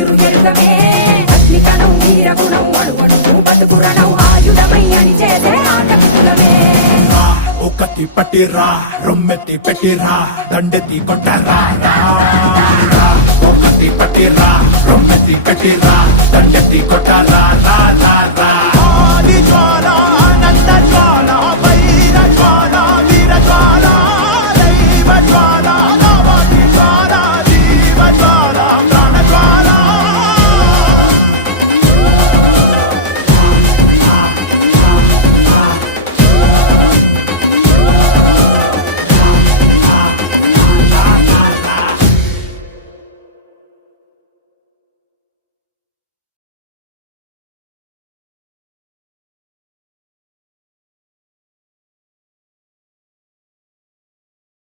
ఎదురు ఎరుగమే అగ్నికణం వీరగుణం అణువణువు బతుకురణం ఆయుధమై అని చేసే ఆటకులమే ఒకటి పట్టిరా రొమ్మెత్తి పెట్టిరా దండెత్తి కొట్టరా ఒకటి పట్టిరా రొమ్మెత్తి పెట్టిరా దండెత్తి కొట్టరా